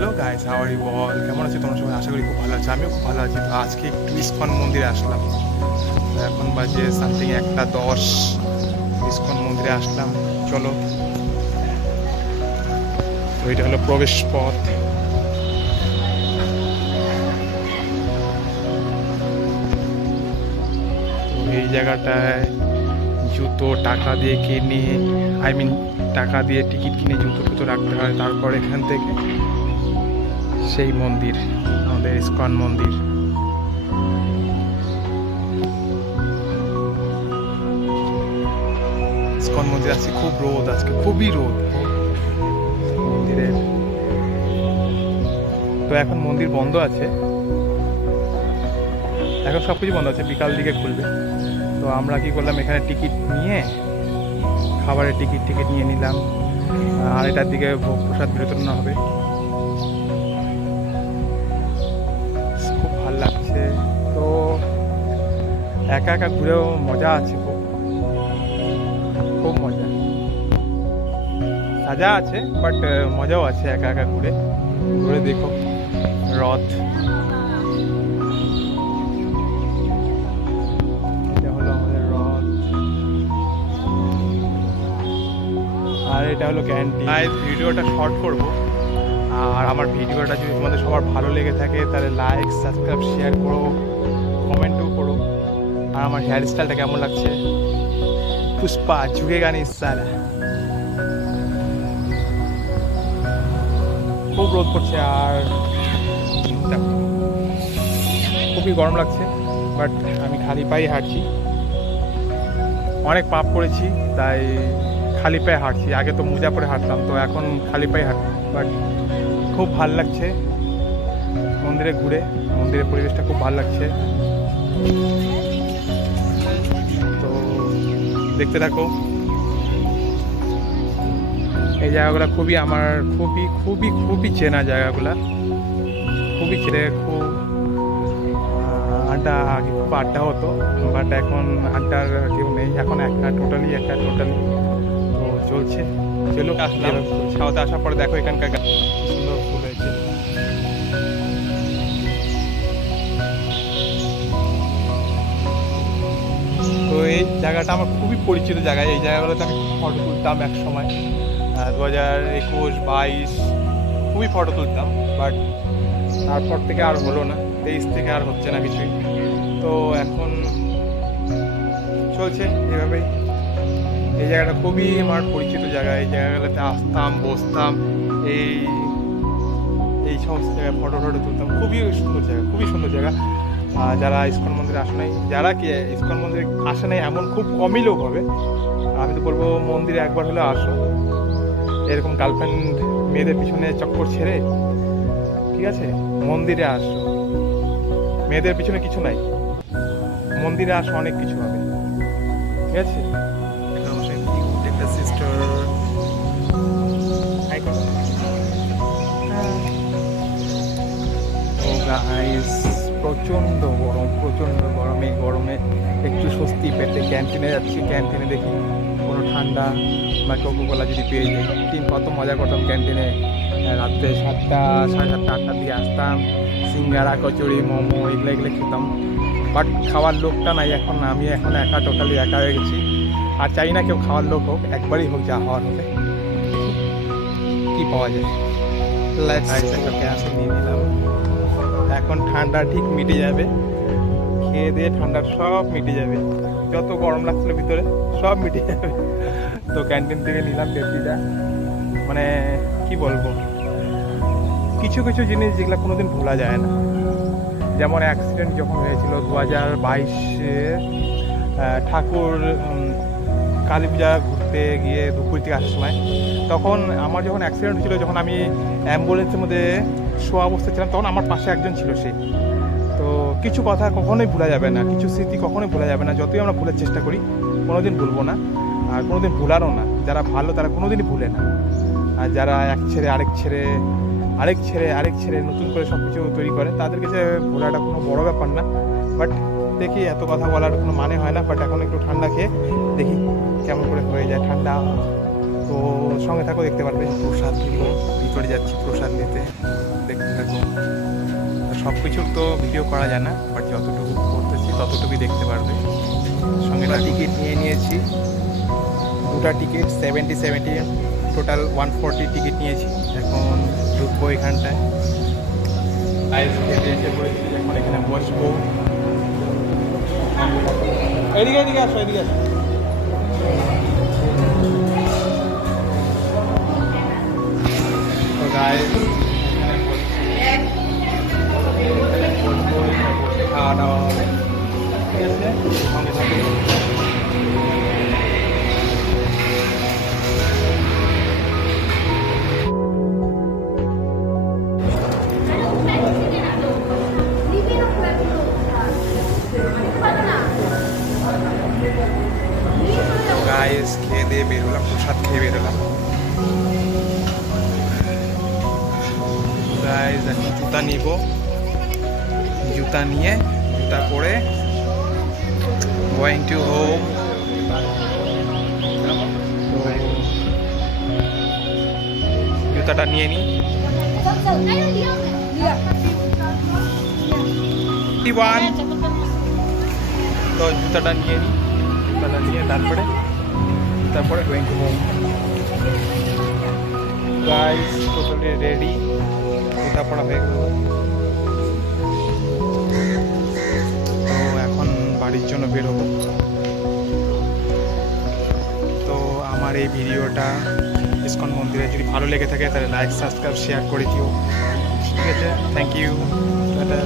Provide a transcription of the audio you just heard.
Hello guys, how are you all? কেমন আছো তোমরা সবাই? আশা করি খুব ভালো আছো। আমিও খুব ভালো আছি। তো আজকে একটু ইস্কন মন্দিরে আসলাম। তো এখন বাজে সামথিং 1:10। ইস্কন মন্দিরে আসলাম। চলো, তো এটা হলো প্রবেশ পথ। তো এই জায়গাটায় জুতো টাকা দিয়ে কিনে, টাকা দিয়ে টিকিট কিনে জুতো টুতো রাখতে হয়। তারপর এখান থেকে সেই মন্দির, আমাদের ইস্কন মন্দির। ইস্কন মন্দির আজকে খুব রোদ, আজকে খুবই রোদ মন্দিরের। তো এখন মন্দির বন্ধ আছে, এখন সব কিছু বন্ধ আছে, বিকাল দিকে খুলবে। তো আমরা কি করলাম, এখানে টিকিট নিয়ে, খাবারের টিকিট নিয়ে নিলাম। 2:30টার দিকে ভোগ প্রসাদ বিতরণ হবে। খুব ভালো লাগছে। তো একা একা ঘুরেও মজা আছে, খুব খুব মজা। সাজা আছে বাট মজাও আছে একা একা ঘুরে ঘুরে। দেখো রথ, এটা হলো আমাদের রথ, আর এটা হলো ক্যান্টিন। ভিডিওটা শর্ট করব, আর আমার ভিডিওটা যদি তোমাদের সবার ভালো লেগে থাকে তাহলে লাইক, সাবস্ক্রাইব, শেয়ার করো, কমেন্টও করো। আর আমার হেয়ার স্টাইলটা কেমন লাগছে? পুষ্পা ঝুঁকে গানি সালা। খুব রোদ পড়ছে আর খুবই গরম লাগছে, বাট আমি খালি পায়ে হাঁটছি। অনেক পাপ করেছি তাই খালি পায়ে হাঁটছি। আগে তো মোজা পরে হাঁটতাম, তো এখন খালি পায়ে হাঁটছি। বাট খুব ভাল লাগছে মন্দিরে ঘুরে, মন্দিরের পরিবেশটা খুব ভালো লাগছে। তো দেখতে থাকো। এই জায়গাগুলো খুবই আমার খুবই খুবই খুবই চেনা জায়গাগুলা, খুবই চেনে। খুব আড্ডা, আগে খুব আড্ডা হতো, বাট এখন আড্ডার কেউ নেই, এখন টোটালি তো চলছে। চলো আসলাম, সাউথে আসার পরে দেখো এখানকার সুন্দর ফুল হয়েছে। তো এই জায়গাটা আমার খুবই পরিচিত জায়গা। এই জায়গাগুলোতে আমি ফটো তুলতাম এক সময়, 2021, 22 খুবই ফটো তুলতাম। বাট তারপর থেকে আর হলো না, 23 থেকে আর হচ্ছে না কিছুই। তো এখন চলছে এভাবেই। এই জায়গাটা খুবই আমার পরিচিত জায়গা। এই জায়গাগুলোতে আসতাম, বসতাম, এই এই সমস্ত জায়গায় ফটো তুলতাম। খুবই সুন্দর জায়গা, খুবই সুন্দর জায়গা। যারা ইস্কন মন্দিরে আসে নাই, যারা কি ইস্কন মন্দিরে আসে নাই এমন খুব কমই লোক হবে। আমি তো বলবো মন্দিরে একবার হলে আসো। এরকম গার্লফ্রেন্ড মেয়েদের পিছনে চক্কর ছেড়ে, ঠিক আছে, মন্দিরে আসো। মেয়েদের পিছনে কিছু নাই, মন্দিরে আসো, অনেক কিছু হবে, ঠিক আছে। একটা সিস্টার প্রচণ্ড গরম। এই গরমে একটু স্বস্তি পেতে ক্যান্টিনে যাচ্ছি। ক্যান্টিনে দেখি কোনো ঠান্ডা বা কোকোকোলা যদি পেয়ে যাই। কত মজা করতাম ক্যান্টিনে। রাত্রে 7টা, 7:30, 8টার দিকে আসতাম, সিঙ্গারা, কচুরি, মোমো এগুলো খেতাম। বাট খাওয়ার লোকটা নাই এখন। আমি এখন টোটালি একা হয়ে গেছি। আর চাই না কেউ খাওয়ার লোক হোক, একবারই হোক, যা হওয়ার হবে। কি পাওয়া যায়, একটা ক্যান্সেল নিয়ে নিলাম। এখন ঠান্ডা ঠিক মিটে যাবে, খেয়ে দিয়ে ঠান্ডা সব মিটে যাবে। যত গরম লাগছিল ভিতরে সব মিটে যাবে। তো ক্যান্টিন থেকে নিলাম পেপসিটা। মানে কি বলবো, কিছু কিছু জিনিস যেগুলো কোনোদিন ভোলা যায় না। যেমন অ্যাক্সিডেন্ট যখন হয়েছিল 2022-এ, ঠাকুর কালী পূজা ঘুরতে গিয়ে দুপুর থেকে আসার সময়, তখন আমার যখন অ্যাক্সিডেন্ট হয়েছিল, যখন আমি অ্যাম্বুলেন্সের মধ্যে শোয়া অবস্থা ছিলাম, তখন আমার পাশে একজন ছিল সে। তো কিছু কথা কখনোই ভোলা যাবে না, কিছু স্মৃতি কখনোই ভোলা যাবে না। যতই আমরা ভুলার চেষ্টা করি, কোনোদিন ভুলবো না, আর কোনোদিন ভুলারও না। যারা ভালো তারা কোনোদিনই ভুলে না। আর যারা এক ছেড়ে আরেক ছেড়ে নতুন করে সব কিছু তৈরি করে, তাদের কাছে ভোলাটা কোনো বড় ব্যাপার না। বাট দেখি, এত কথা বলার কোনো মানে হয় না। বাট এখন একটু ঠান্ডা খেয়ে দেখি কেমন করে হয়ে যায় ঠান্ডা। তো সঙ্গে থাকো, দেখতে পারবে প্রসাদ নিব, ভিতরে যাচ্ছি প্রসাদ নিতে, দেখতে থাকো। সব কিছুর তো ভিডিও করা যায় না, বাট যতটুকু করতেছি ততটুকুই দেখতে পারবে। সঙ্গে টিকিট নিয়ে নিয়েছি, দুটা টিকিট 70 টোটাল 140 টিকিট নিয়েছি। এখন ঢুকবো এখানটায়, আইস খেতে এসে পড়েছি, এখন এখানে বসবো। এদিকে এদিকে আসো, এদিকে আসো। তো গাইস খাওয়া দাওয়া হবে, ঠিক আছে, সঙ্গে থাকুন। গাইস খেয়ে দিয়ে বেরোলাম, প্রসাদ খেয়ে বেরোলাম। গাইস এখন জুতা নিব, জুতা নিয়ে জুতা পরে গোয়িং টু হোম। জুতাটা নিয়ে নিই, তো জুতাটা নিয়ে নিই, জুতাটা নিয়ে তারপরে going to home. Guys totally ready, জুতা পড়া হয়ে গেল। তো এখন বাড়ির জন্য বেরোবো। তো আমার এই ভিডিওটা ইসকন মন্দিরে যদি ভালো লেগে থাকে তাহলে লাইক, সাবস্ক্রাইব, শেয়ার করে দিও, ঠিক আছে। Thank you, tata.